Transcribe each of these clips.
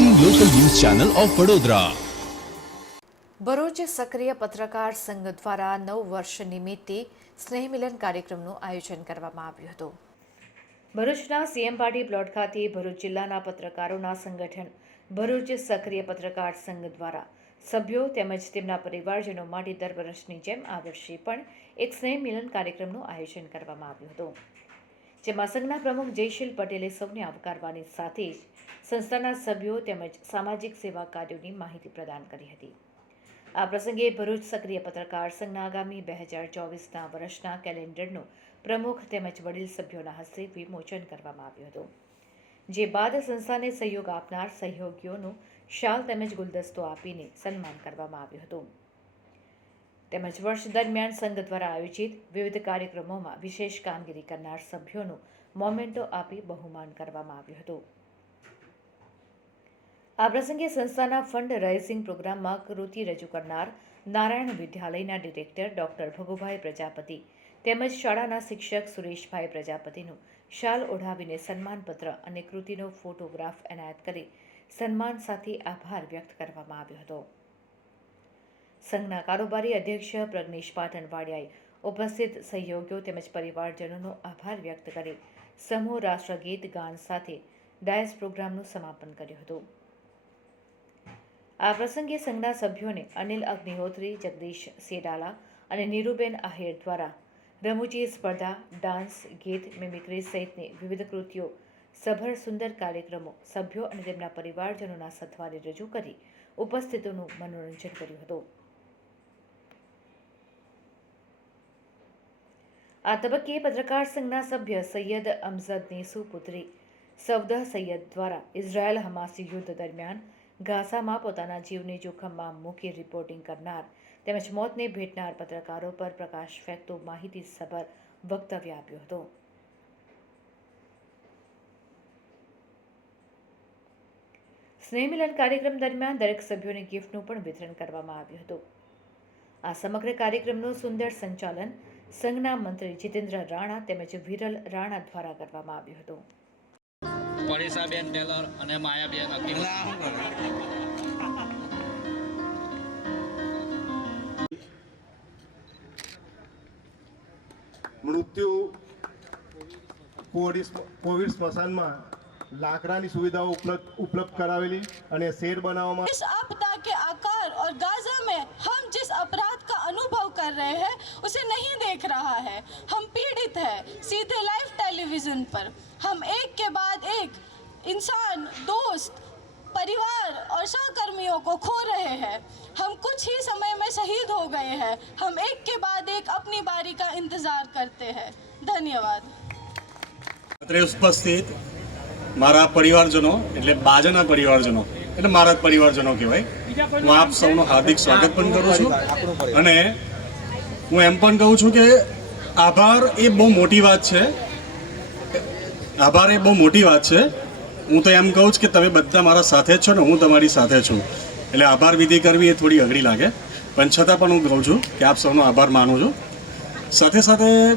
Channel of Vadodara Bharuch સક્રિય પત્રકાર સંઘ દ્વારા નવ વર્ષ નિમિત્તે સ્નેહ મિલન કાર્યક્રમનું આયોજન કરવામાં આવ્યું હતું. ભરૂચના સીએમ પાર્ટી પ્લોટ ખાતે ભરૂચ જિલ્લાના પત્રકારોના સંગઠન ભરૂચ સક્રિય પત્રકાર સંઘ દ્વારા સભ્યો તેમજ તેમના પરિવારજનો માટે દર વર્ષની જેમ આ વર્ષે પણ એક સ્નેહ મિલન કાર્યક્રમનું આયોજન કરવામાં આવ્યું હતું. જેમાં સંઘના પ્રમુખ જયશીલ પટેલે સૌને આવકારવાની સાથે જ સંસ્થાના સભ્યો તેમજ સામાજિક સેવા કાર્યોની માહિતી પ્રદાન કરી હતી. આ પ્રસંગે ભરૂચ સક્રિય પત્રકાર સંઘના આગામી બે હજાર ચોવીસના વર્ષના કેલેન્ડરનું પ્રમુખ તેમજ વડીલ સભ્યોના હસ્તે વિમોચન કરવામાં આવ્યું હતું. જે બાદ સંસ્થાને સહયોગ આપનાર સહયોગીઓનું શાલ તેમજ ગુલદસ્તો આપીને સન્માન કરવામાં આવ્યું હતું. તેમજ વર્ષ દરમિયાન સંઘ દ્વારા આયોજિત વિવિધ કાર્યક્રમોમાં વિશેષ કામગીરી કરનાર સભ્યોનું મોમેન્ટો આપી બહુમાન કરવામાં આવ્યું હતું. આ પ્રસંગે સંસ્થાના ફંડ રાઇઝિંગ પ્રોગ્રામમાં કૃતિ રજૂ કરનાર નારાયણ વિદ્યાલયના ડિરેક્ટર ડોક્ટર ભગુભાઈ પ્રજાપતિ તેમજ શાળાના શિક્ષક સુરેશભાઈ પ્રજાપતિનું શાલ ઓઢાવીને સન્માનપત્ર અને કૃતિનો ફોટોગ્રાફ એનાયત કરી સન્માન સાથે આભાર વ્યક્ત કરવામાં આવ્યો હતો. સંઘના કારોબારી અધ્યક્ષ પ્રજ્ઞેશ પાટણવાડિયાએ ઉપસ્થિત સહયોગીઓ તેમજ પરિવારજનોનો આભાર વ્યક્ત કરી સમૂહ રાષ્ટ્રગીત ગાન સાથે ડાયસ પ્રોગ્રામનું સમાપન કર્યું હતું. આ પ્રસંગે સંઘના સભ્યોને અનિલ અગ્નિહોત્રી, જગદીશ સેડાલા અને નીરુબેન આહિર દ્વારા રમૂજી સ્પર્ધા, ડાન્સ, ગીત, મિમિક્રી સહિતની વિવિધ કૃતિઓ, સભર સુંદર કાર્યક્રમો સભ્યો અને તેમના પરિવારજનોના સથવારે રજૂ કરી ઉપસ્થિતોનું મનોરંજન કર્યું હતું. આ તબક્કે પત્રકાર સંઘના સભ્ય સૈયદ અમઝદની સુપુત્રી સવદહ સૈયદ દ્વારા ઇઝરાયલ હમાસી યુદ્ધ દરમિયાન ગાઝામાં પોતાના જીવને જોખમમાં મૂકી રિપોર્ટિંગ કરનાર તેમજ મોતને ભેટનાર પત્રકારો પર પ્રકાશ ફેંકતું માહિતીસભર વક્તવ્ય આપ્યો હતો. સ્નેહ મિલન કાર્યક્રમ દરમિયાન દરેક સભ્યોને ગિફ્ટનું પણ વિતરણ કરવામાં આવ્યું હતું. આ સમગ્ર કાર્યક્રમનું સુંદર સંચાલન સંઘના મંત્રી જીતેન્દ્ર રાણા તેમજ વિરલ રાણા દ્વારા કરવામાં આવ્યું હતું. પરેશાબેન ટેલર અને માયાબેન અકીમ મૃત્યુ કોવિડ કોવિડ સ્મશાનમાં લાકડાની સુવિધાઓ ઉપલબ્ધ ઉપલબ્ધ કરાવેલી અને શેડ બનાવવામાં कर रहे हैं उसे नहीं देख रहा है हम पीड़ित है सीधे लाइव टेलीविजन पर हम एक के बाद एक इंसान दोस्त परिवार और सहकर्मियों को खो रहे हैं हम कुछ ही समय में शहीद हो गए हैं हम एक के बाद एक अपनी बारी का इंतजार करते हैं धन्यवाद અત્રે ઉપસ્થિત મારા પરિવારજનો એટલે બાજના પરિવારજનો એટલે મારા જ પરિવારજનો કહેવાય હું આપ સૌનું હાર્દિક સ્વાગત પણ કરું છું અને હું એમ પણ કહું છું કે આભાર એ બહુ મોટી વાત છે. આભાર એ બહુ મોટી વાત છે. હું તો એમ કહું છું કે તમે બધા મારા સાથે જ છો ને હું તમારી સાથે છું. એટલે આભાર વિધિ કરવી એ થોડી અઘરી લાગે. પણ છતાં પણ હું કહું છું કે આપ સૌનો આભાર માનું છું. સાથે સાથે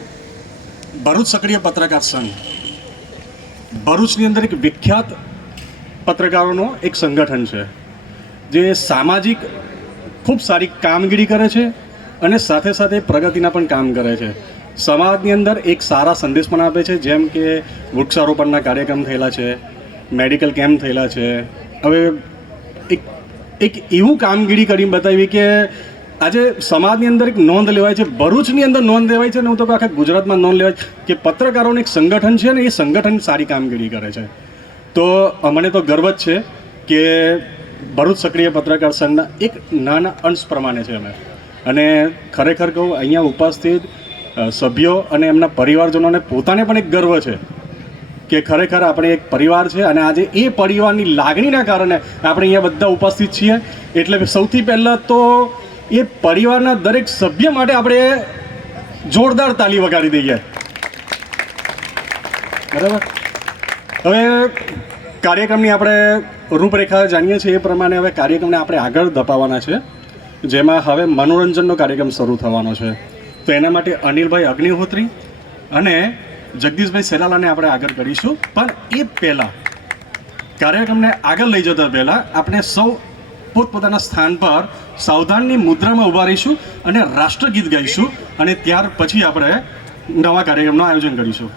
ભરૂચ સક્રિય પત્રકાર સંઘ. ભરૂચની અંદર એક વિખ્યાત પત્રકારોનો એક સંગઠન છે. જે સામાજિક ખૂબ સારી કામગીરી કરે છે. અને સાથે સાથે પ્રગતિના પણ કામ કરે છે. સમાજની અંદર એક સારા સંદેશ પણ આપે છે, જેમ કે વૃક્ષારોપણના કાર્યક્રમ થયેલા છે, મેડિકલ કેમ્પ થયેલા છે. હવે એક એક એવું કામગીરી કરી બતાવી કે આજે સમાજની અંદર એક નોંધ લેવાય છે, ભરૂચની અંદર નોંધ લેવાય છે અને હું તો આખા ગુજરાતમાં નોંધ લેવાય કે પત્રકારોનું એક સંગઠન છે ને એ સંગઠન સારી કામગીરી કરે છે. તો અમને તો ગર્વ જ છે કે ભરૂચ સક્રિય પત્રકાર સંઘના એક નાના અંશ પ્રમાણે છે અમે. અને ખરેખર કહું, અહીંયા ઉપસ્થિત સભ્યો અને એમના પરિવારજનોને પોતાને પણ એક ગર્વ છે કે ખરેખર આપણે એક પરિવાર છે અને આજે એ પરિવારની લાગણીના કારણે આપણે અહીંયા બધા ઉપસ્થિત છીએ. એટલે સૌથી પહેલાં તો એ પરિવારના દરેક સભ્ય માટે આપણે જોરદાર તાલી વગાડી દઈએ. બરાબર? હવે કાર્યક્રમની આપણે રૂપરેખા જાણીએ છીએ એ પ્રમાણે હવે કાર્યક્રમને આપણે આગળ ધપાવવાના છે. જેમાં હવે મનોરંજનનો કાર્યક્રમ શરૂ થવાનો છે. તો એના માટે અનિલભાઈ અગ્નિહોત્રી અને જગદીશભાઈ સેલાલાને આપણે આગળ કરીશું. પણ એ પહેલાં, કાર્યક્રમને આગળ લઈ જતા પહેલાં આપણે સૌ પોતપોતાના સ્થાન પર સાવધાનની મુદ્રામાં ઊભા રહીશું અને રાષ્ટ્રગીત ગાઈશું અને ત્યાર પછી આપણે નવા કાર્યક્રમનું આયોજન કરીશું.